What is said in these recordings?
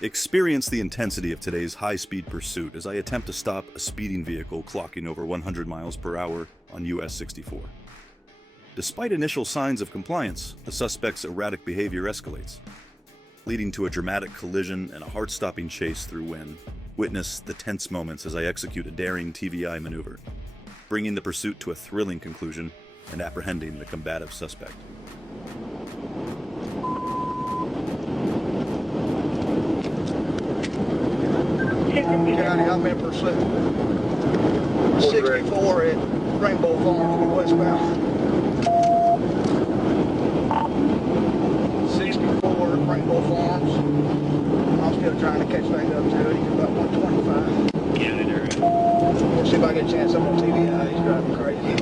Experience the intensity of today's high-speed pursuit as I attempt to stop a speeding vehicle clocking over 100 miles per hour on US 64. Despite initial signs of compliance, the suspect's erratic behavior escalates, leading to a dramatic collision and a heart-stopping chase through wind. Witness the tense moments as I execute a daring TVI maneuver, bringing the pursuit to a thrilling conclusion and apprehending the combative suspect. County, I'm in pursuit. 64 at Rainbow Farms, westbound. 64 at Rainbow Farms. I'm still trying to catch things up to it. He's about 125. Yeah, they're right. We'll see if I get a chance. I'm on TVI. He's driving crazy.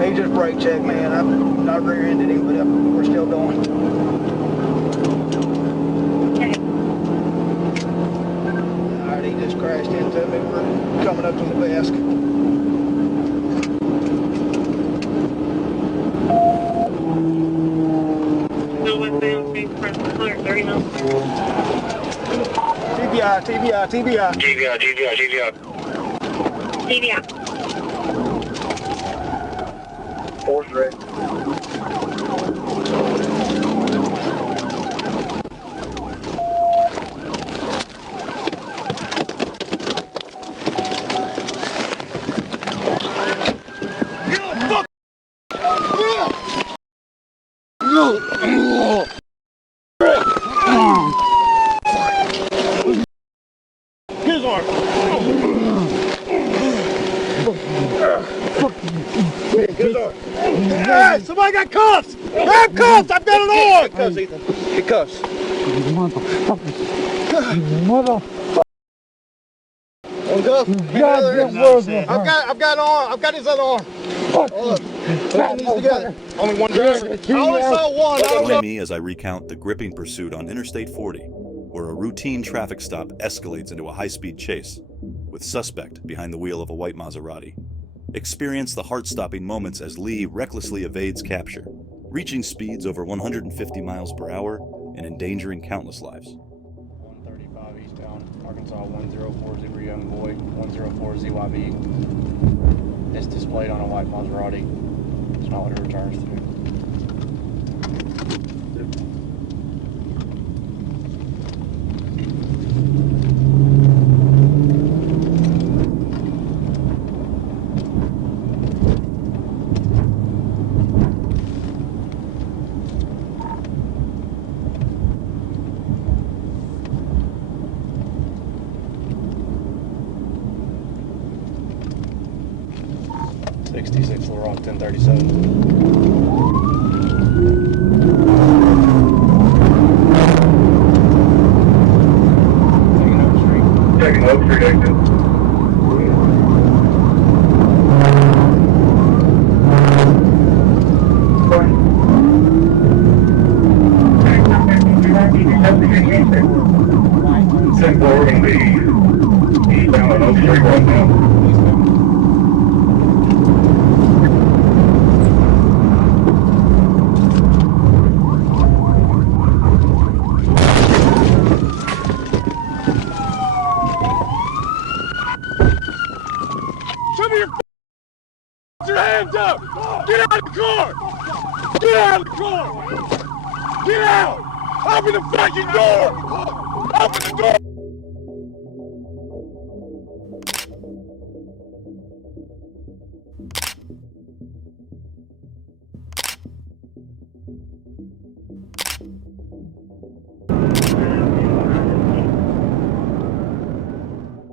He just brake checked me, and I'm not rear-ended him, but we're still going. Alright, he just crashed into me. We're coming up to the desk. No westbound, same front, 130 miles. TBI, TBI, TBI. GVI, GVI, GVI. GVI. Force red. His arm. Hey, somebody got cuffs! Have cuffs! I've got an arm! Get cuffs, Ethan. Get cuffs. One cuff. I've got an arm. I've got his other arm. Hold up. Put these together. Only one driver. I only saw one. Join me as I recount the gripping pursuit on Interstate 40, where a routine traffic stop escalates into a high-speed chase, with suspect behind the wheel of a white Maserati. Experience the heart-stopping moments as Lee recklessly evades capture, reaching speeds over 150 miles per hour and endangering countless lives. 135 eastbound, Arkansas 1040 young boy, 104ZYB. It's displayed on a white Maserati. It's not what it returns to. '66 Little Rock 1037. Taking Oak Street exit. Send forwarding the eastbound on Oak Street right now. Your hands up! Get out of the car! Get out of the car! Get out! Open the fucking door! Open the door!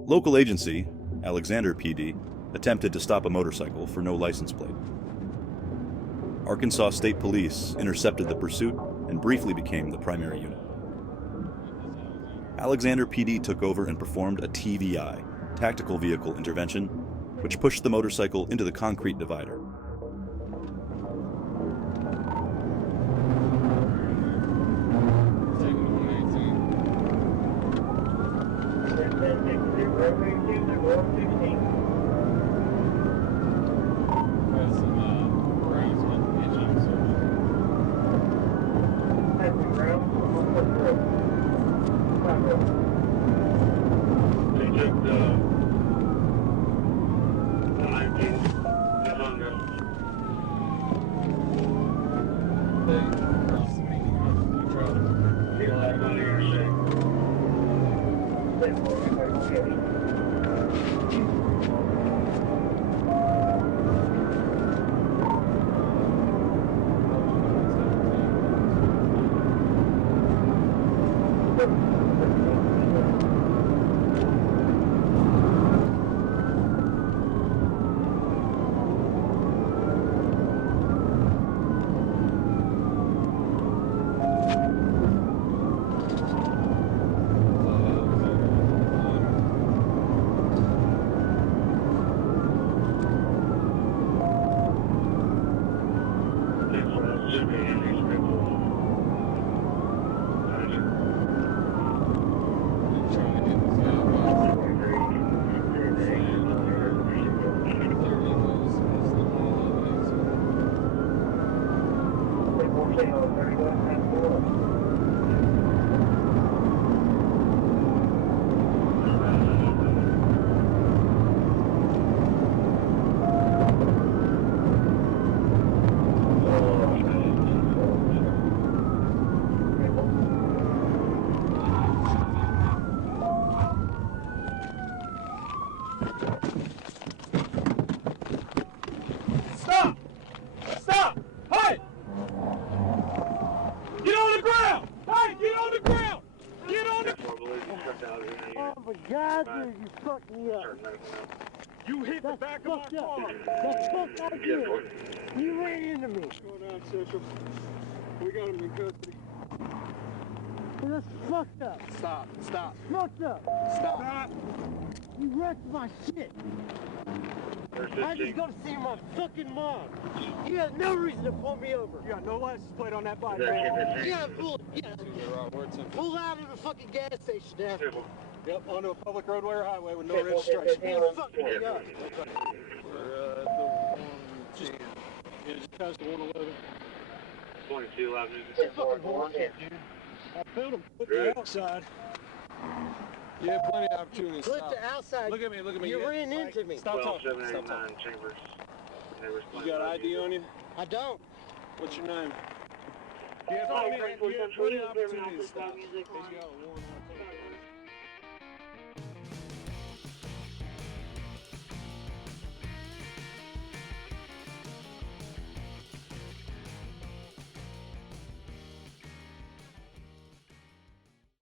Local agency, Alexander PD, attempted to stop a motorcycle for no license plate. Arkansas State Police intercepted the pursuit and briefly became the primary unit. Alexander PD took over and performed a TVI, tactical vehicle intervention, which pushed the motorcycle into the concrete divider. Stop! Stop! Hey! Get on the ground! Hey, get on the ground! Get on the... Oh my God, dude, you fucked me up. You hit the back of my car! That's fucked I did. You ran into me. Going on, Central. We got him in custody. That's fucked up. Stop. Stop. Fucked up. Stop! You wrecked my shit. I just gotta see my fucking mom. You have no reason to pull me over. You got no license plate on that bike, Pull out of the fucking gas station now. Yep, onto a public roadway or highway with no registration. You fucked me up. Just past the 111. 22 loud It's fucking bullshit, dude. I built them with the outside. Yeah, plenty of opportunities. Split the outside. Look at me, look at me. You ran into me. Stop talking. 789 Chambers. You got ID on you? I don't. What's your name? Yeah, Plenty of opportunities. Stop. You got one.